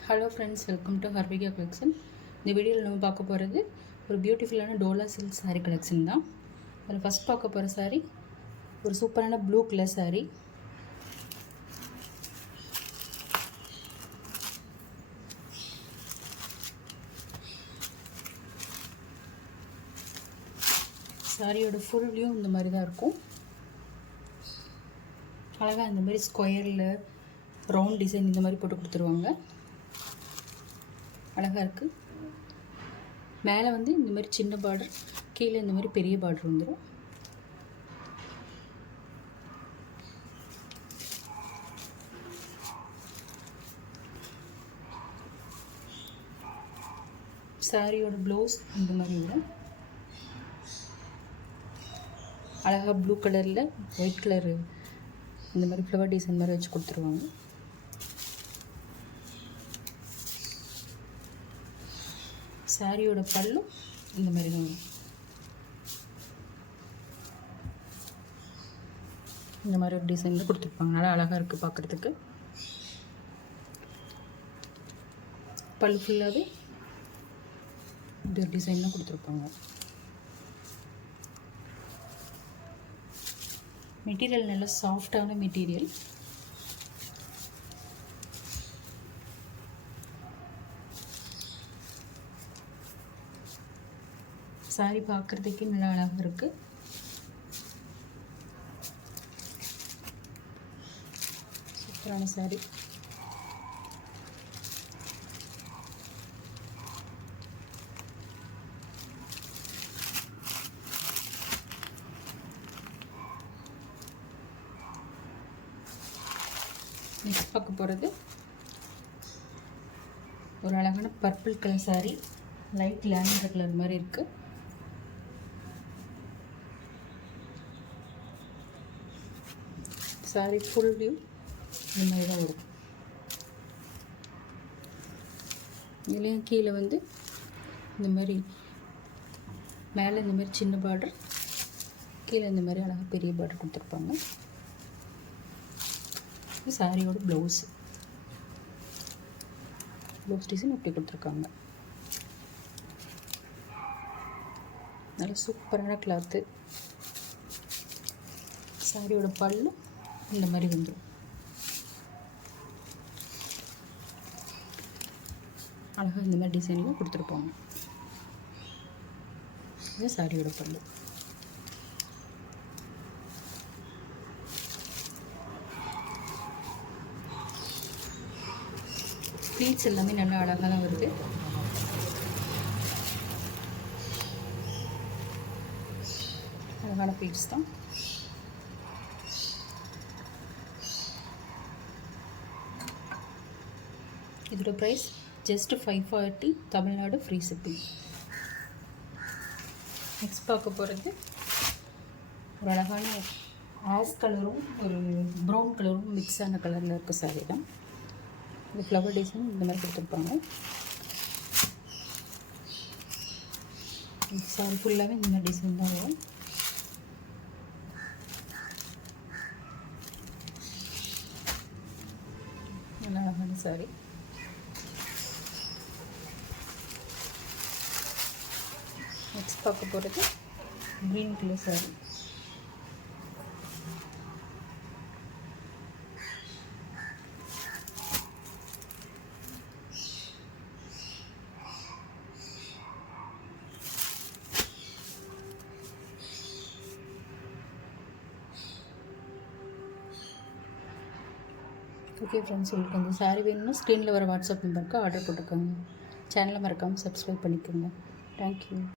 Hello friends, welcome to ஹர்விகா collection. இந்த வீடியோவில் நம்ம பார்க்க போகிறது ஒரு பியூட்டிஃபுல்லான டோலா சில்க் சாரீ கலெக்ஷன் தான். அதில் ஃபஸ்ட் பார்க்க போகிற சாரீ ஒரு சூப்பரான ப்ளூ கலர் சாரீ. சாரியோட ஃபுல் வியூ இந்த மாதிரி தான் இருக்கும். அழகாக இந்த மாதிரி ஸ்கொயரில் ரவுண்ட் டிசைன் இந்த மாதிரி போட்டு கொடுத்துருவாங்க. அழகாக இருக்குது. மேலே வந்து இந்த மாதிரி சின்ன பார்டர், கீழே இந்த மாதிரி பெரிய பார்டர் வந்துடும். சாரியோட ப்ளவுஸ் இந்த மாதிரி வரும். அழகாக ப்ளூ கலரில் ஒயிட் கலரு இந்த மாதிரி ஃப்ளவர் டிசைன் மாதிரி வச்சு கொடுத்துருவாங்க. சாரியோட பல்லு இந்த மாதிரி தான் வரும். இந்த மாதிரி ஒரு டிசைனில் கொடுத்துருப்பாங்க. நல்லா அழகாக இருக்குது பார்க்குறதுக்கு. பல்லு ஃபுல்லாகவே இந்த ஒரு டிசைன்லாம் கொடுத்துருப்பாங்க. மெட்டீரியல் நல்லா சாஃப்டான மெட்டீரியல். சாரி பார்க்குறதுக்கே நல்லா அழகாக இருக்குது. சூப்பரான சாரி. நெக்ஸ்ட் பார்க்க போகிறது ஒரு அழகான purple colour sorry. Light lavender colour மாதிரி இருக்குது. சாரி ஃபுல் வியூ இந்த மாதிரி தான் வரும். இதுலேயும் கீழே வந்து இந்த மாதிரி மேலே இந்த மாதிரி சின்ன பார்டர், கீழே இந்த மாதிரி அழகாக பெரிய பார்டர் கொடுத்துருப்பாங்க. சாரியோட ப்ளவுஸ் டிசைன் இப்படி கொடுத்துருக்காங்க. நல்ல சூப்பரான கிளாத்து. சாரியோட பல்லு இந்த மாதிரி வந்துடும். அழகாக இந்த மாதிரி டிசைனில் கொடுத்துருப்பாங்க. இது சாரியோட பல்லு. ப்ளீட்ஸ் எல்லாமே நல்லா அழகாக தான் வருது. அழகான ப்ளீட்ஸ் தான். இதோட price just 540, Tamil Nadu free shipping. Next பார்க்க போகிறது ஒரு அழகான ஆஷ் கலரும் ஒரு ப்ரௌன் கலரும் மிக்ஸான கலரில் இருக்க சாரீ தான். இது ஃப்ளவர் டிசைன் இந்த மாதிரி கொடுத்துருப்பாங்க. சாரி ஃபுல்லாகவே இந்த மாதிரி டிசைன் தான் வரும். நல்ல அழகான சாரி. நெக்ஸ்ட் பார்க்க போகிறது green colour sorry. Okay friends, உங்களுக்கு அந்த சாரீ வேணும்னா ஸ்க்ரீனில் வர வாட்ஸ்அப் நம்பருக்கு ஆர்டர் போட்டுக்கோங்க. சேனலை மறக்காமல் சப்ஸ்கிரைப் பண்ணிக்கோங்க. தேங்க்யூ.